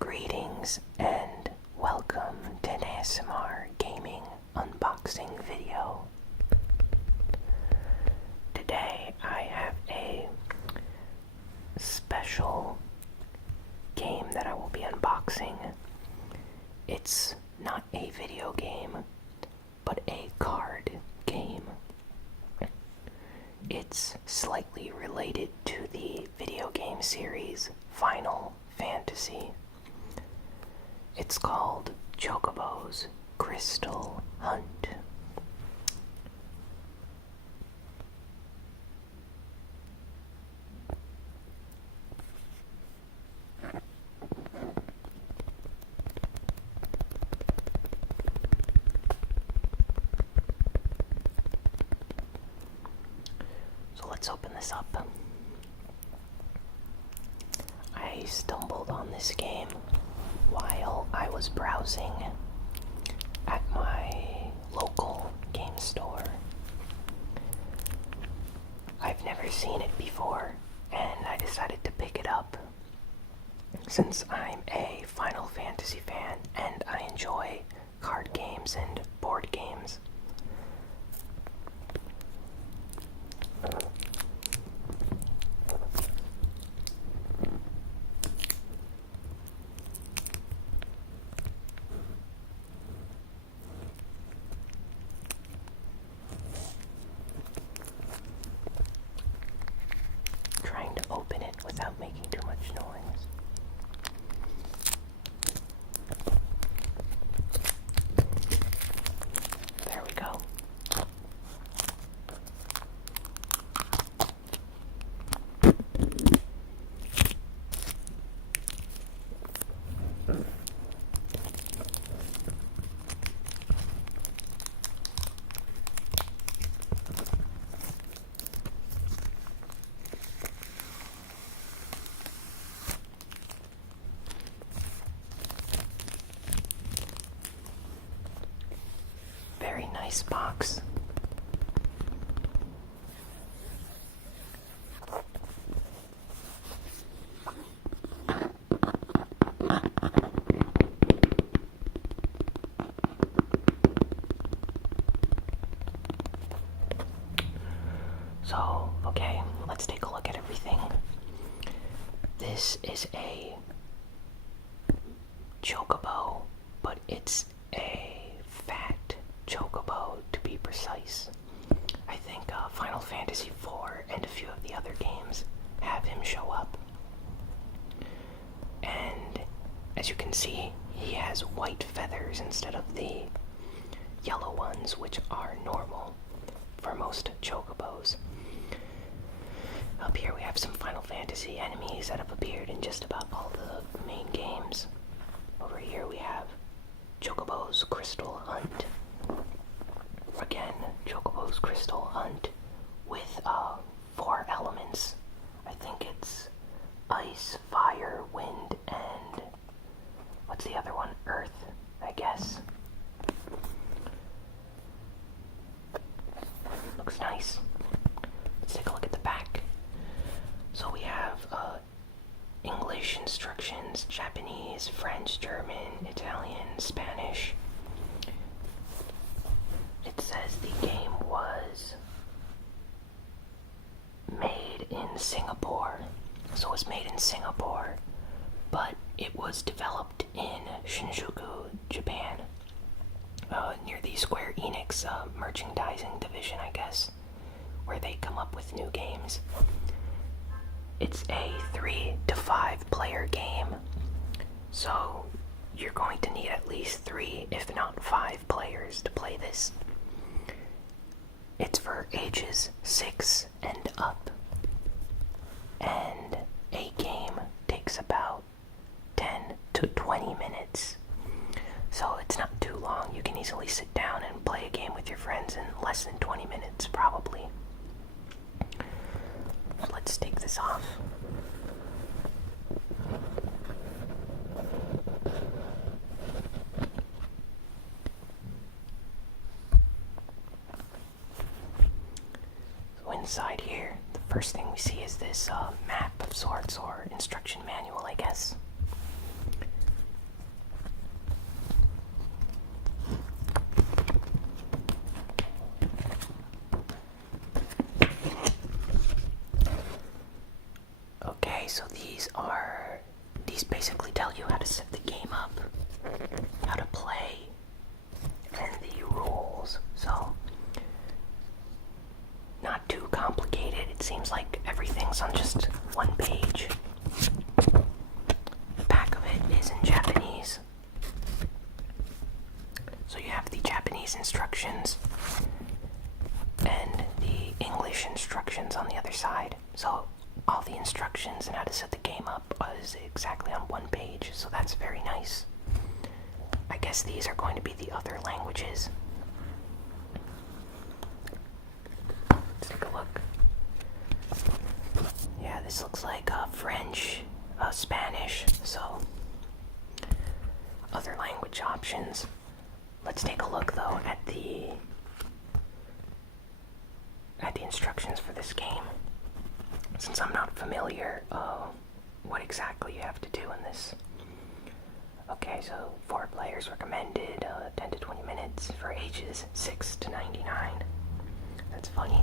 Greetings and welcome to an ASMR gaming unboxing video. Today I have a special game that I will be unboxing. It's not a video game, but a card game. It's slightly related to the video game series Final Fantasy. It's called Chocobo's Crystal Hunt. So let's open this up. I stumbled on this game while I was browsing at my local game store. I've never seen it before, and I decided to pick it up since I'm a Final Fantasy fan and I enjoy card games and board games. Trying to open it without making too much noise. There we go. Very nice box. So, okay, let's take a look at everything. This is a Chocobo, but it's a fat Chocobo to be precise. I think Final Fantasy IV and a few of the other games have him show up. And as you can see, he has white feathers instead of the yellow ones, which are normal for most Chocobos. Up here we have some Final Fantasy enemies that have appeared in just about all the main games. Over here we have Chocobo's Crystal Hunt. Again, Chocobo's Crystal Hunt with 4 elements. I think it's ice, fire, wind, and what's the other one? Earth, I guess. Looks nice. Let's take a look at the back. So we have English instructions, Japanese, French, German, Italian, Spanish. It says the game was made in Singapore. So it was made in Singapore, but it was developed in Shinjuku, Japan, near the Square Enix merchandising division, I guess, where they come up with new games. It's a 3 to 5 player game, so you're going to need at least 3, if not 5 players to play this. It's for ages 6 and up, and a game takes about 10 to 20 minutes. So it's not too long. You can easily sit down and play a game with your friends in less than 20 minutes, probably. Let's take this off. So inside here, the first thing we see is this map of sorts, or instruction manual, I guess. these basically tell you how to set the game up, how to play, and the rules. So, not too complicated. It seems like everything's on just one page. The back of it is in Japanese. So you have the Japanese instructions and the English instructions on the other side. So all the instructions and how to set the game up is exactly on one page, so that's very nice. I guess these are going to be the other languages. Let's take a look. Yeah, this looks like French, Spanish, so other language options. Let's take a look though at the instructions for this game, since I'm not familiar what exactly you have to do in this. Okay, so 4 players recommended, 10 to 20 minutes for ages 6 to 99. That's funny.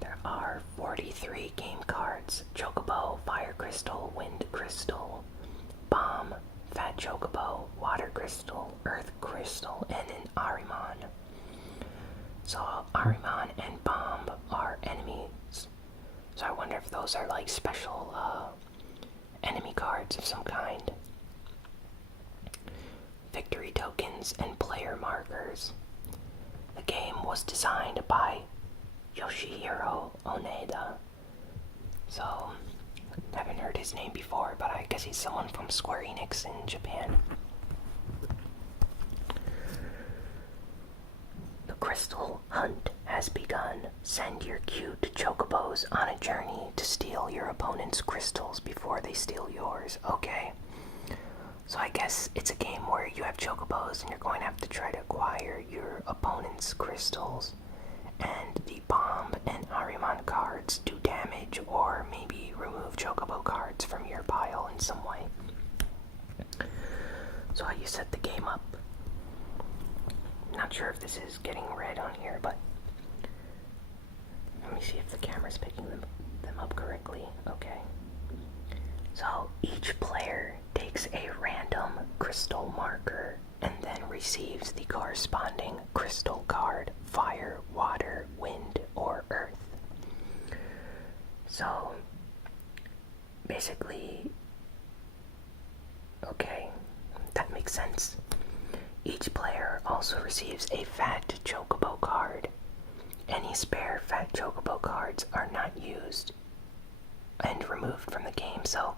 There are 43 game cards: Chocobo, Fire Crystal, Wind Crystal, Bomb, Fat Chocobo, Water Crystal, Earth Crystal, and an Ahriman. So Ahriman and Bomb are enemies. So I wonder if those are like special enemy cards of some kind. Victory tokens and player markers. The game was designed by Yoshihiro Oneda. So, haven't heard his name before, but I guess he's someone from Square Enix in Japan. The Crystal Hunt has begun. Send your cute chocobos on a journey to steal your opponent's crystals before they steal yours. Okay. So I guess it's a game where you have chocobos and you're going to have to try to acquire your opponent's crystals. And the Bomb and Ahriman cards do damage or maybe remove chocobo cards from your pile in some way. So how you set the game up. Not sure if this is getting read on here, but let me see if the camera's picking them up correctly. Okay. So each player takes a random crystal marker and then receives the corresponding crystal card: fire, water, wind, or earth. So basically, okay, that makes sense. Each player also receives a Fat Chocobo card. Any spare Fat Chocobo cards are not used and removed from the game, so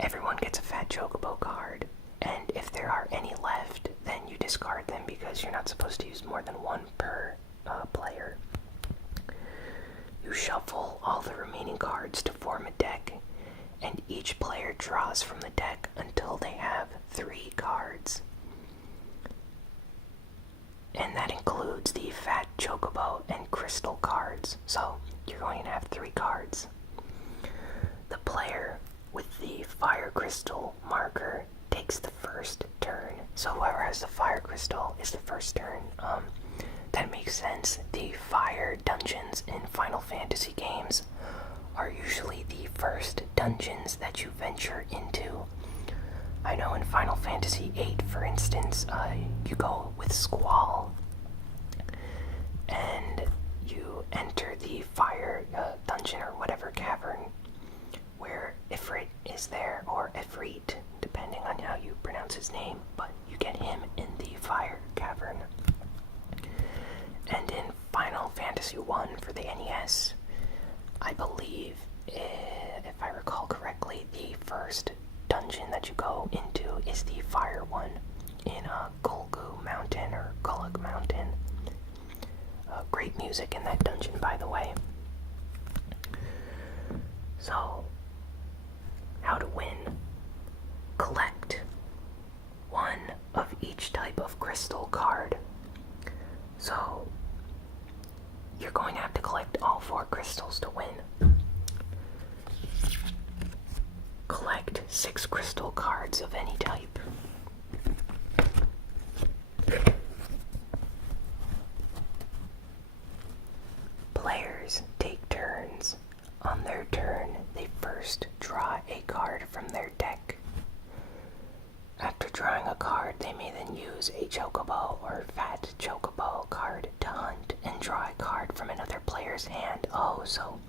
everyone gets a Fat Chocobo card, and if there are any left, then you discard them because you're not supposed to use more than one per player. You shuffle all the remaining cards to form a deck, and each player draws from the deck until they have 3 cards. And that includes the Fat Chocobo and Crystal cards, so you're going to have 3 cards. The player with the Fire Crystal marker takes the first turn, so whoever has the Fire Crystal is the first turn. That makes sense. The fire dungeons in Final Fantasy games are usually the first dungeons that you venture into. I know in Final Fantasy VIII, for instance, you go with Squall, and you enter the fire dungeon or whatever cavern where Ifrit is there, or Ifrit, depending on how you pronounce his name, but you get him in the fire cavern. And in Final Fantasy I for the NES, I believe, if I recall correctly, the first dungeon that you go into is the fire one in Golgu Mountain or Gulug Mountain. Great music in that dungeon, by the way. So, how to win. Collect 1 of each type of crystal card. So, you're going to have to collect all 4 crystals to win. Collect 6 crystal cards of any type. Players take turns. On their turn, they first draw a card from their deck. After drawing a card, they may then use a Chocobo or Fat Chocobo card to hunt and draw a card from another player's hand. Oh, so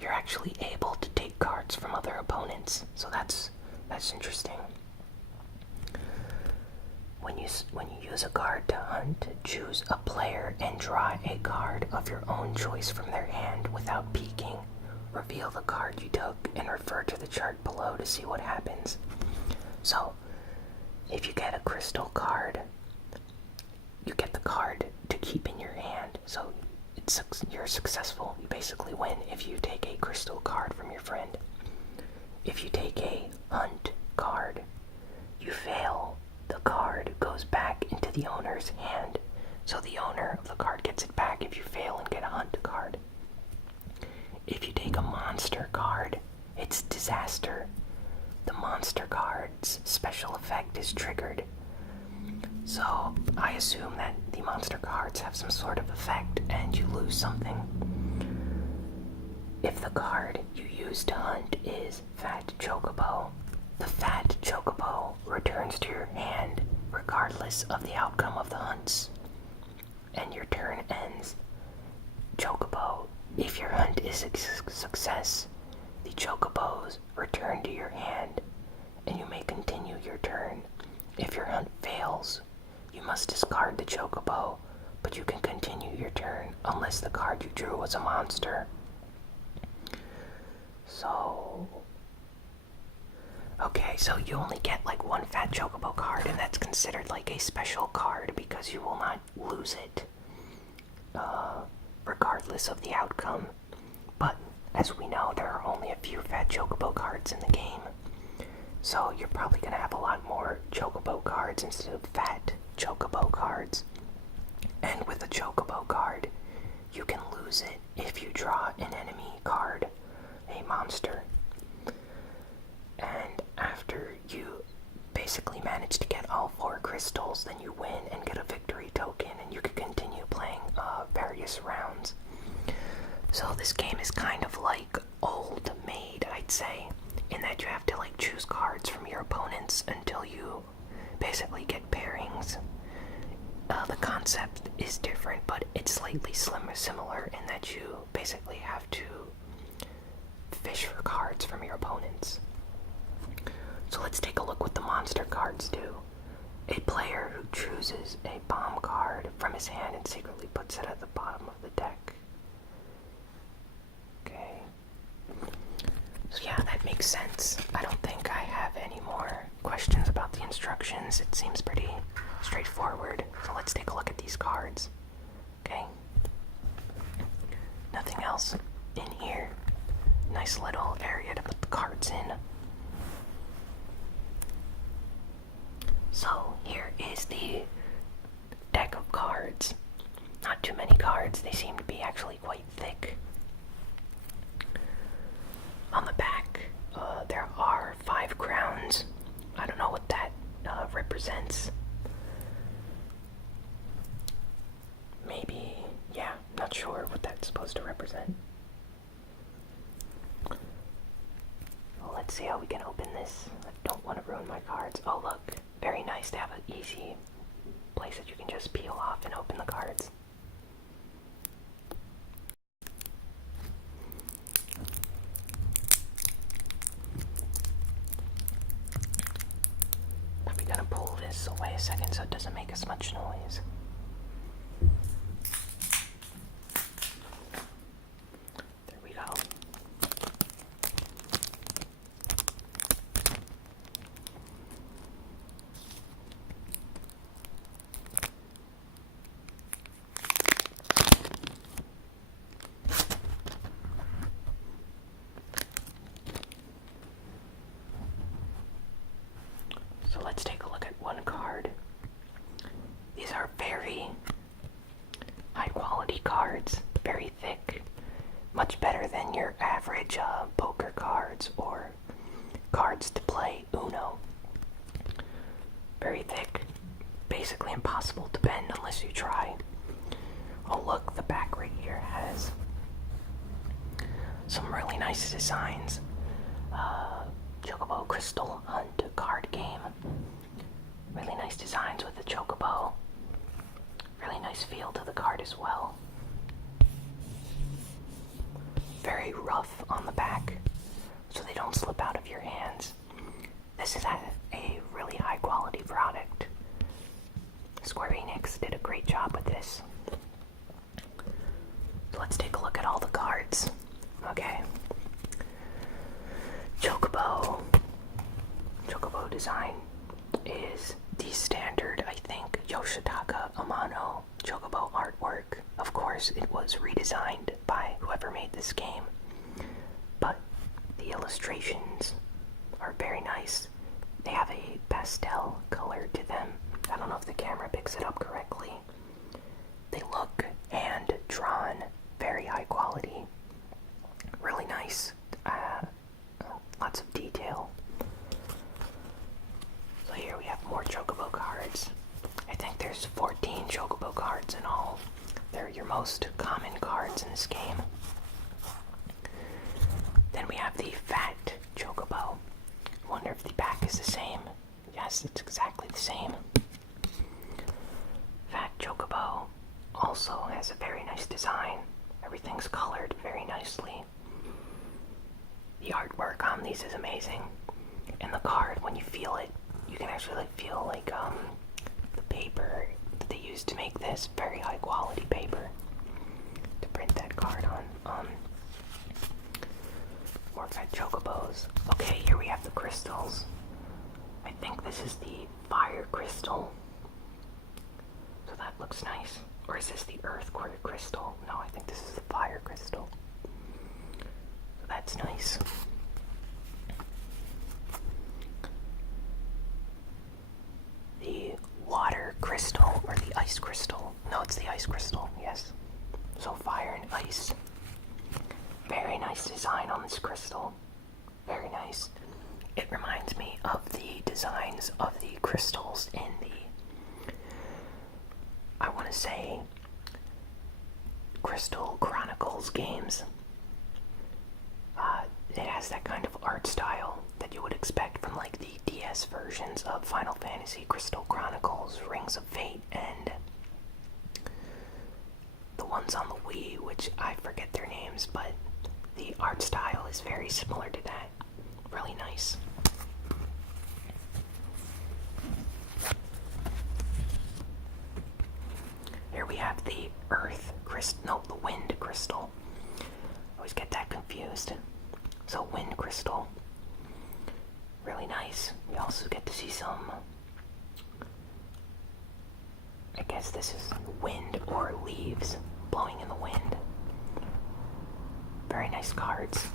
you're actually able to take cards from other opponents. So that's interesting. When you use a card to hunt, choose a player and draw a card of your own choice from their hand without peeking. Reveal the card you took and refer to the chart below to see what happens. So, if you get a crystal card, you get the card to keep in your hand. So, you're successful. You basically win if you take a crystal card from your friend. If you take a hunt card, you fail. The card goes back into the owner's hand. So the owner of the card gets it back if you fail and get a hunt card. If you take a monster card, it's disaster. The monster card's special effect is triggered. So I assume that the monster cards have some sort of effect and you lose something. If the card you use to hunt is Fat Chocobo, the Fat Chocobo returns to your hand regardless of the outcome of the hunts, and your turn ends. Chocobo, if your hunt is a success, the Chocobos return to your hand, and you may continue your turn. If your hunt fails, you must discard the Chocobo, but you can continue your turn unless the card you drew was a monster. Okay, so you only get like one Fat Chocobo card, and that's considered like a special card because you will not lose it, regardless of the outcome. But as we know, there are only a few Fat Chocobo cards in the game, so you're probably going to have a lot more Chocobo cards instead of Fat Chocobo cards. And with a Chocobo card, you can lose it if you draw an enemy card, a monster. And after you basically manage to get all 4 crystals, then you win and get a victory token, and you can continue playing various rounds. So this game is kind of like old maid, I'd say, in that you have to like choose cards from your opponents until you basically get pairings. The concept is different, but it's slightly similar in that you basically have to fish for cards from your opponents. So let's take a look what the monster cards do. A player who chooses a bomb card from his hand and secretly puts it at the bottom of the deck. Okay. So yeah, that makes sense. I don't think I have any more questions about the instructions. It seems pretty straightforward. So let's take a look at these cards. Okay. Nothing else in here. Nice little area to put the cards in. So here is the deck of cards. Not too many cards. They seem to be actually quite thick. On the back, there are 5 crowns. I don't know what that represents. Maybe, yeah, not sure what that's supposed to represent. Well, let's see how we can open this. I don't want to ruin my cards. Oh, look. Very nice to have an easy place that you can just peel off and open the cards. Probably gonna pull this away a second so it doesn't make as much noise. There we go. So let's take a look at one card. These are very high quality cards, very thick, much better than your average poker cards or cards to play Uno. Very thick, basically impossible to bend unless you try. Oh look, the back right here has some really nice designs. Chocobo Crystal Hunt card game. Really nice designs with the Chocobo. Really nice feel to the card as well. Very rough on the back, so they don't slip out of your hands. This is a really high quality product. Square Enix did a great job with this. So let's take a look at all the cards. Okay. Chocobo design is the standard, I think, Yoshitaka Amano Chocobo artwork. Of course, it was redesigned by whoever made this game, but the illustrations are very nice. They have a pastel color to them. I don't know if the camera picks it up correctly. They look hand-drawn, very high quality. Really nice. Lots of detail. So here we have more Chocobo cards. I think there's 14 Chocobo cards in all. They're your most common cards in this game. Then we have the Fat Chocobo. I wonder if the back is the same. Yes, it's exactly the same. Fat Chocobo also has a very nice design. Everything's colored very nicely. The artwork on these is amazing. And the card, when you feel it, you can actually feel like the paper that they used to make this, very high quality paper to print that card on. More Fat Chocobos. Okay, here we have the crystals. I think this is the fire crystal. So that looks nice. Or is this the earth crystal? No, I think this is the fire crystal. So that's nice. The water crystal, or the ice crystal. No, it's the ice crystal, yes. So fire and ice. Very nice design on this crystal. Very nice. It reminds me of the designs of the crystals in the, I want to say, Crystal Chronicles games. It has that kind of art style that you would expect from like the DS versions of Final Fantasy, Crystal Chronicles, Rings of Fate, and the ones on the Wii, which I forget their names, but the art style is very similar to that. Really nice. Here we have the earth crystal, no, the wind crystal. I always get that confused. So wind crystal, really nice. We also get to see some, I guess this is wind or leaves blowing in the wind. Very nice cards.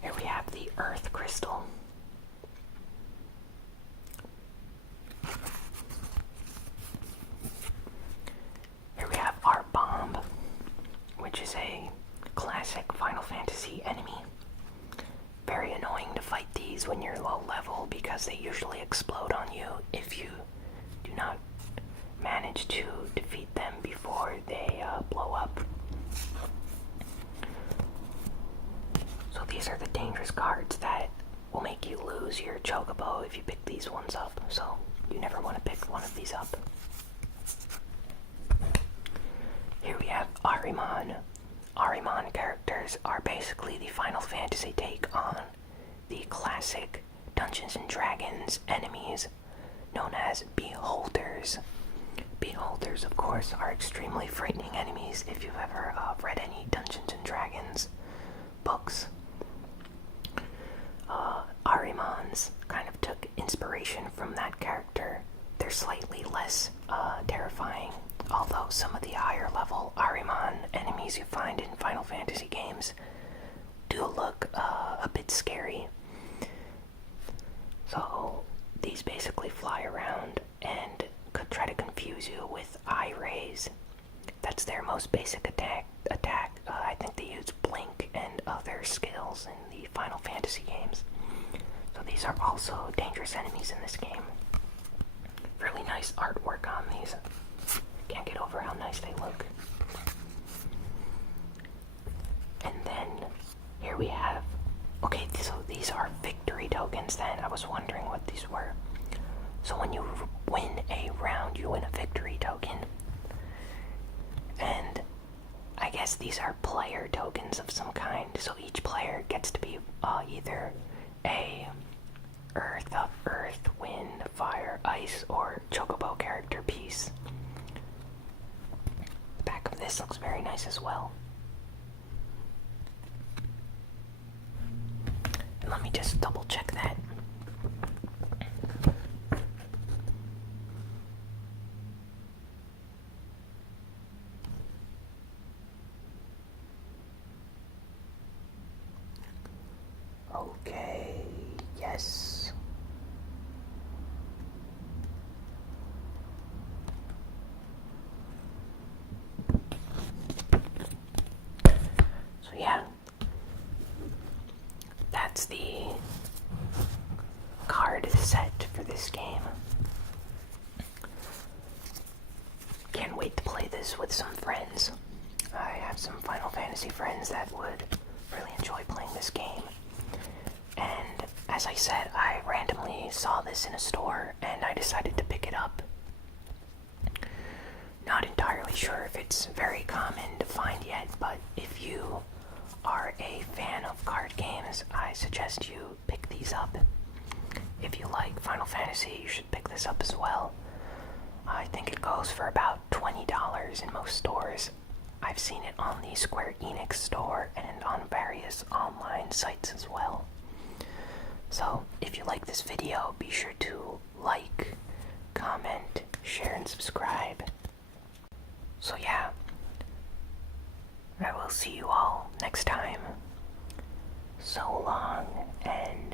Here we have the earth crystal. Here we have our bomb, which is a classic Final Fantasy enemy. Very annoying to fight these when you're low level because they usually explode on you if you do not manage to defeat them before they blow up. So these are the dangerous cards that will make you lose your Chocobo if you pick these ones up. So you never want to pick one of these up. Here we have Ahriman. Ahriman characters are basically the Final Fantasy take on the classic Dungeons & Dragons enemies known as Beholders. Beholders, of course, are extremely frightening enemies if you've ever read any Dungeons & Dragons books. Ahriman's kind of took inspiration from that character. They're slightly less terrifying, although some of the higher level Ahriman enemies you find in Final Fantasy games do look a bit scary. So these basically fly around and could try to confuse you with eye rays. That's their most basic attack. I think they use blink and other skills in the Final Fantasy games. So these are also dangerous enemies in this game. Really nice artwork on these. Can't get over how nice they look. we have? Okay, so these are victory tokens then. I was wondering what these were. So when you win a round, you win a victory token. And I guess these are player tokens of some kind. So each player gets to be either a earth, wind, fire, ice, or Chocobo character piece. The back of this looks very nice as well. And let me just double check that. Okay, yes. So yeah, that's the card set for this game. Can't wait to play this with some friends. I have some Final Fantasy friends that would really enjoy playing this game. And as I said, I randomly saw this in a store and I decided to pick it up. Not entirely sure if it's very common to find yet, but if you are a fan of card games, I suggest you pick these up. If you like Final Fantasy, you should pick this up as well. I think it goes for about $20 in most stores. I've seen it on the Square Enix store and on various online sites as well. So, if you like this video, be sure to like, comment, share, and subscribe. So yeah, I will see you all next time. So long, and